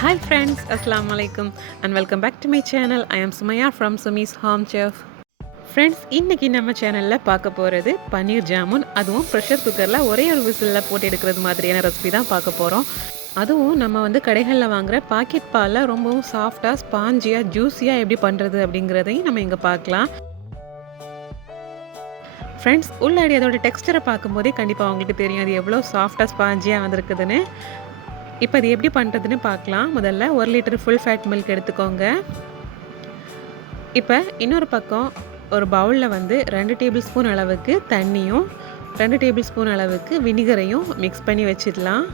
Hi friends, Assalamu alaikum and welcome back to my channel. I am Sumaya from Sumi's Home Chef. Friends, இன்னைக்கு நம்ம சேனல்ல பார்க்க போறது பன்னீர் ஜாமுன். அதுவும் பிரஷர் குக்கர்ல ஒரே ஒரு விசில்ல போட்டு எடுக்கிறது மாதிரியான ரெசிபி தான் பார்க்க போறோம். அதுவும் நம்ம கடைகளில் வாங்குற பாக்கெட் பாலில் ரொம்பவும் சாஃப்டாக ஸ்பாஞ்சியாக ஜூஸியாக எப்படி பண்ணுறது அப்படிங்கிறதையும் நம்ம இங்கே பார்க்கலாம். ஃப்ரெண்ட்ஸ், உள்ளாடி அதோட டெக்ஸ்டரை பார்க்கும்போதே கண்டிப்பாக உங்களுக்கு தெரியும் அது எவ்வளோ சாஃப்டாக ஸ்பாஞ்சியாக வந்திருக்குதுன்னு. இப்போ அது எப்படி பண்ணுறதுன்னு பார்க்கலாம். முதல்ல 1 லிட்டர் ஃபுல் ஃபேட் மில்க் எடுத்துக்கோங்க. இப்போ இன்னொரு பக்கம் ஒரு பவுலில் 2 டேபிள் ஸ்பூன் அளவுக்கு தண்ணியும் 2 டேபிள் ஸ்பூன் அளவுக்கு வினிகரையும் மிக்ஸ் பண்ணி வச்சிடலாம்.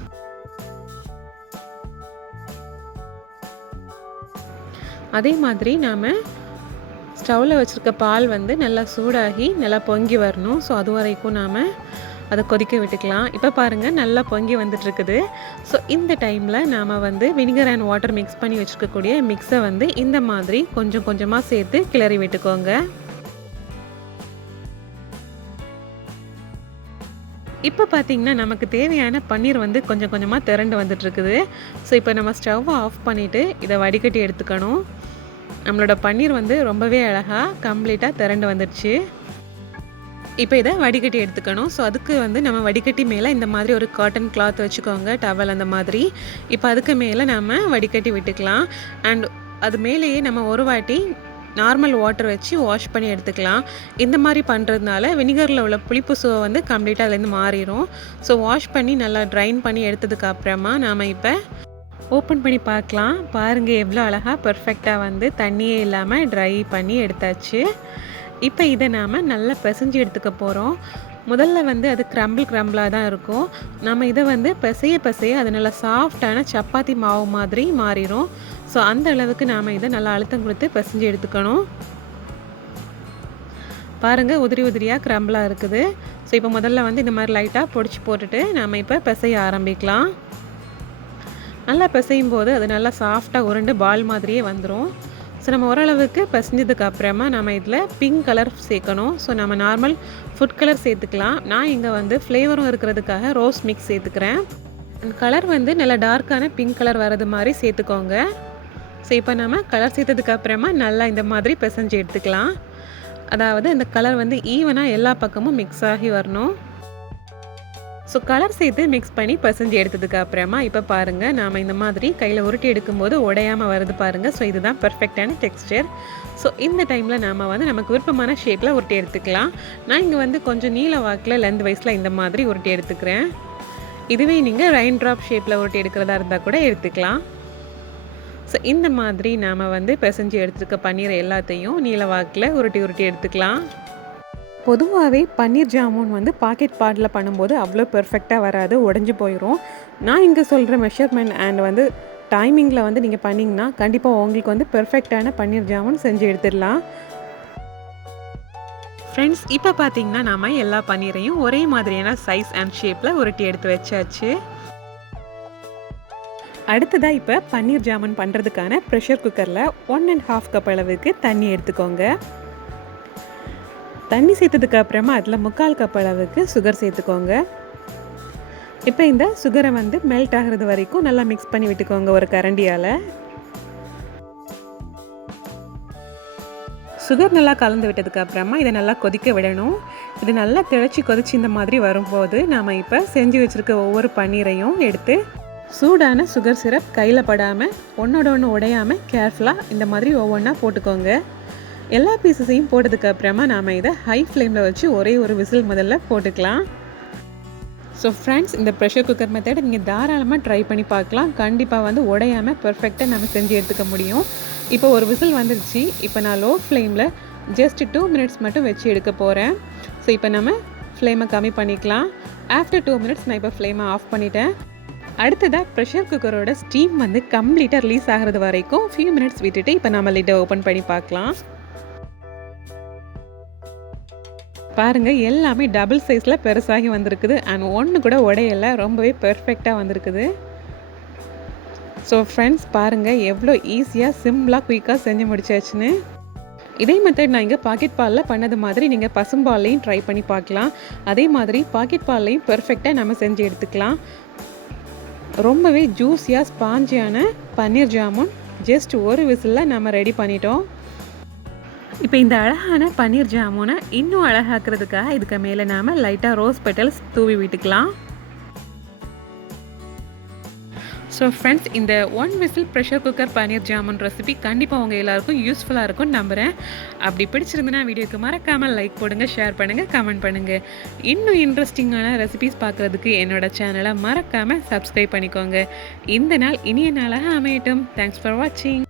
அதே மாதிரி நாம் ஸ்டவ்வில் வச்சுருக்க பால் நல்லா சூடாகி நல்லா பொங்கி வரணும். ஸோ அது வரைக்கும் நாம் அதை கொதிக்க விட்டுக்கலாம். இப்போ பாருங்கள், நல்லா பொங்கி வந்துட்டுருக்குது. ஸோ இந்த டைமில் நாம் வினிகர் அண்ட் வாட்டர் மிக்ஸ் பண்ணி வச்சுருக்கக்கூடிய மிக்ஸை இந்த மாதிரி கொஞ்சம் கொஞ்சமாக சேர்த்து கிளறி விட்டுக்கோங்க. இப்போ பார்த்திங்கன்னா நமக்கு தேவையான பன்னீர் கொஞ்சம் கொஞ்சமாக திரண்டு வந்துட்டுருக்குது. ஸோ இப்போ நம்ம ஸ்டவ்வை ஆஃப் பண்ணிவிட்டு இதை வடிகட்டி எடுத்துக்கணும். நம்மளோட பன்னீர் ரொம்பவே அழகாக கம்ப்ளீட்டாக திரண்டு வந்துடுச்சு. இப்போ இதை வடிகட்டி எடுத்துக்கணும். ஸோ அதுக்கு நம்ம வடிகட்டி மேலே இந்த மாதிரி ஒரு காட்டன் கிளாத் வச்சுக்கோங்க, டவல் அந்த மாதிரி. இப்போ அதுக்கு மேலே நம்ம வடிகட்டி விட்டுக்கலாம். அண்ட் அது மேலேயே நம்ம ஒரு வாட்டி நார்மல் வாட்டர் வச்சு வாஷ் பண்ணி எடுத்துக்கலாம். இந்த மாதிரி பண்ணுறதுனால வினிகரில் உள்ள புளிப்பு சுவை கம்ப்ளீட்டாக அதுலேருந்து மாறிடும். ஸோ வாஷ் பண்ணி நல்லா ட்ரைன் பண்ணி எடுத்ததுக்கு அப்புறமா நாம் இப்போ ஓப்பன் பண்ணி பார்க்கலாம். பாருங்கள் எவ்வளோ அழகாக பர்ஃபெக்டாக தண்ணியே இல்லாமல் ட்ரை பண்ணி எடுத்தாச்சு. இப்போ இதை நாம் நல்லா பிசைஞ்சு எடுத்துக்க போகிறோம். முதல்ல அது கிரம்பிளாக தான் இருக்கும். நம்ம இதை பிசைய அது நல்லா சாஃப்டான சப்பாத்தி மாவு மாதிரி மாறிடும். ஸோ அந்த அளவுக்கு நாம் இதை நல்லா அழுத்தம் கொடுத்து பிசைஞ்சு எடுத்துக்கணும். பாருங்கள், உதிரி உதிரியாக கிரம்பிளாக இருக்குது. ஸோ இப்போ முதல்ல இந்த மாதிரி லைட்டாக பொடிச்சு போட்டுட்டு நாம் இப்போ பிசைய ஆரம்பிக்கலாம். நல்லா பிசையும் போது அது நல்லா சாஃப்டாக உருண்டு பால் மாதிரியே வந்துடும். ஸோ நம்ம ஓரளவுக்கு பிசைஞ்சதுக்கு அப்புறமா நம்ம இதில் பிங்க் கலர் சேர்க்கணும். ஸோ நம்ம நார்மல் ஃபுட் கலர் சேர்த்துக்கலாம். நான் இங்கே ஃப்ளேவரும் இருக்கிறதுக்காக ரோஸ் மிக்ஸ் சேர்த்துக்கிறேன். அந்த கலர் நல்லா டார்க்கான பிங்க் கலர் வர்றது மாதிரி சேர்த்துக்கோங்க. ஸோ இப்போ நம்ம கலர் சேர்த்ததுக்கு அப்புறமா நல்லா இந்த மாதிரி பிசைஞ்சு எடுத்துக்கலாம். அதாவது அந்த கலர் ஈவனாக எல்லா பக்கமும் மிக்ஸ் ஆகி வரணும். ஸோ கலர் சேர்த்து மிக்ஸ் பண்ணி பிசைஞ்சு எடுத்ததுக்கு அப்புறமா இப்போ பாருங்கள், நாம் இந்த மாதிரி கையில் உருட்டி எடுக்கும்போது உடையாமல் வருது பாருங்கள். ஸோ இதுதான் பர்ஃபெக்டான டெக்ஸ்டர். ஸோ இந்த டைமில் நாம் நமக்கு விருப்பமான ஷேப்பில் உருட்டி எடுத்துக்கலாம். நான் இங்கே கொஞ்சம் நீல வாக்கில் லென்த் வைஸில் இந்த மாதிரி உருட்டி எடுத்துக்கிறேன். இதுவே நீங்கள் ரெயின் ட்ராப் ஷேப்பில் உருட்டி எடுக்கிறதா இருந்தால் கூட எடுத்துக்கலாம். ஸோ இந்த மாதிரி நாம் பிசைஞ்சு எடுத்துருக்க பன்னீர் எல்லாத்தையும் நீல வாக்கில் உருட்டி எடுத்துக்கலாம். பொதுவாகவே பன்னீர் ஜாமுன் பாக்கெட் பாட்டில் பண்ணும்போது அவ்வளோ பெர்ஃபெக்டாக வராது, உடஞ்சி போயிடும். நான் இங்கே சொல்கிற மெஷர்மெண்ட் அண்ட் டைமிங்கில் நீங்கள் பண்ணிங்கன்னா கண்டிப்பாக உங்களுக்கு பெர்ஃபெக்டான பன்னீர் ஜாமுன் செஞ்சு எடுத்துடலாம். ஃப்ரெண்ட்ஸ், இப்போ பார்த்திங்கன்னா நாம் எல்லா பன்னீரையும் ஒரே மாதிரியான சைஸ் அண்ட் ஷேப்பில் உருட்டி எடுத்து வச்சாச்சு. அடுத்ததாக இப்போ பன்னீர் ஜாமுன் பண்ணுறதுக்கான ப்ரெஷர் குக்கரில் 1.5 கப் அளவுக்கு தண்ணி எடுத்துக்கோங்க. தண்ணி சேர்த்ததுக்கு அப்புறமா அதில் 3/4 கப் அளவுக்கு சுகர் சேர்த்துக்கோங்க. இப்போ இந்த சுகரை மெல்ட் ஆகிறது வரைக்கும் நல்லா மிக்ஸ் பண்ணி விட்டுக்கோங்க ஒரு கரண்டியால். சுகர் நல்லா கலந்து விட்டதுக்கு அப்புறமா இதை நல்லா கொதிக்க விடணும். இது நல்லா கொதிச்சு இந்த மாதிரி வரும்போது நாம் இப்போ செஞ்சு வச்சுருக்க ஒவ்வொரு பன்னீரையும் எடுத்து சூடான சுகர் சிரப் கையில் படாமல் ஒன்றோட ஒன்று உடையாமல் கேர்ஃபுல்லாக இந்த மாதிரி ஒவ்வொன்றா போட்டுக்கோங்க. எல்லா பீசஸையும் போட்டதுக்கு அப்புறமா நாம் இதை ஹை ஃப்ளேமில் வச்சு ஒரே ஒரு விசில் முதல்ல போட்டுக்கலாம். ஸோ ஃப்ரெண்ட்ஸ், இந்த ப்ரெஷர் குக்கர் மெத்தட் நீங்கள் தாராளமாக ட்ரை பண்ணி பார்க்கலாம். கண்டிப்பாக உடையாமல் பர்ஃபெக்டாக நம்ம செஞ்சு எடுத்துக்க முடியும். இப்போ ஒரு விசில் வந்துடுச்சு. இப்போ நான் லோ ஃப்ளேமில் ஜஸ்ட் 2 மினிட்ஸ் மட்டும் வச்சு எடுக்க போகிறேன். ஸோ இப்போ நம்ம ஃப்ளேமை கம்மி பண்ணிக்கலாம். ஆஃப்டர் 2 மினிட்ஸ் நான் இப்போ ஃப்ளேமை ஆஃப் பண்ணிட்டேன். அடுத்ததாக ப்ரெஷர் குக்கரோட ஸ்டீம் கம்ப்ளீட்டாக ரிலீஸ் ஆகிறது வரைக்கும் ஃபியூ மினிட்ஸ் விட்டுட்டு இப்போ நம்ம லிட்டை ஓப்பன் பண்ணி பார்க்கலாம். பாருங்கள், எல்லாமே டபுள் சைஸில் பெருசாகி வந்திருக்குது. அண்ட் ஒன்று கூட உடையலை, ரொம்பவே பெர்ஃபெக்டாக வந்திருக்குது. ஸோ ஃப்ரெண்ட்ஸ், பாருங்கள் எவ்வளோ ஈஸியாக சிம்பிளாக குயிக்காக செஞ்சு முடிச்சாச்சுன்னு. இதே மெத்தட் நான் இங்கே பாக்கெட் பாலில் பண்ணது மாதிரி நீங்கள் பசும்பால்லையும் ட்ரை பண்ணி பார்க்கலாம். அதே மாதிரி பாக்கெட் பால்லையும் பெர்ஃபெக்டாக நம்ம செஞ்சு எடுத்துக்கலாம். ரொம்பவே ஜூஸியாக ஸ்பாஞ்சியான பன்னீர் ஜாமுன் ஜஸ்ட் ஒரு விசிலில் நம்ம ரெடி பண்ணிட்டோம். இப்போ இந்த அழகான பன்னீர் ஜாமுனை இன்னும் அழகாக்குறதுக்காக இதுக்கு மேலே நாம் லைட்டாக ரோஸ் பெட்டல்ஸ் தூவி விட்டுக்கலாம். ஸோ ஃப்ரெண்ட்ஸ், இந்த 1 விசில் ப்ரெஷர் குக்கர் பன்னீர் ஜாமுன் ரெசிபி கண்டிப்பாக உங்கள் எல்லாருக்கும் யூஸ்ஃபுல்லாக இருக்கும்னு நம்புகிறேன். அப்படி பிடிச்சிருந்துன்னா வீடியோக்கு மறக்காமல் லைக் போடுங்க, ஷேர் பண்ணுங்கள், கமெண்ட் பண்ணுங்கள். இன்னும் இன்ட்ரெஸ்டிங்கான ரெசிபிஸ் பார்க்குறதுக்கு என்னோடய சேனலை மறக்காமல் சப்ஸ்கிரைப் பண்ணிக்கோங்க. இந்த நாள் இனிய நாளாக அமையட்டும். தேங்க்ஸ் ஃபார் வாட்சிங்.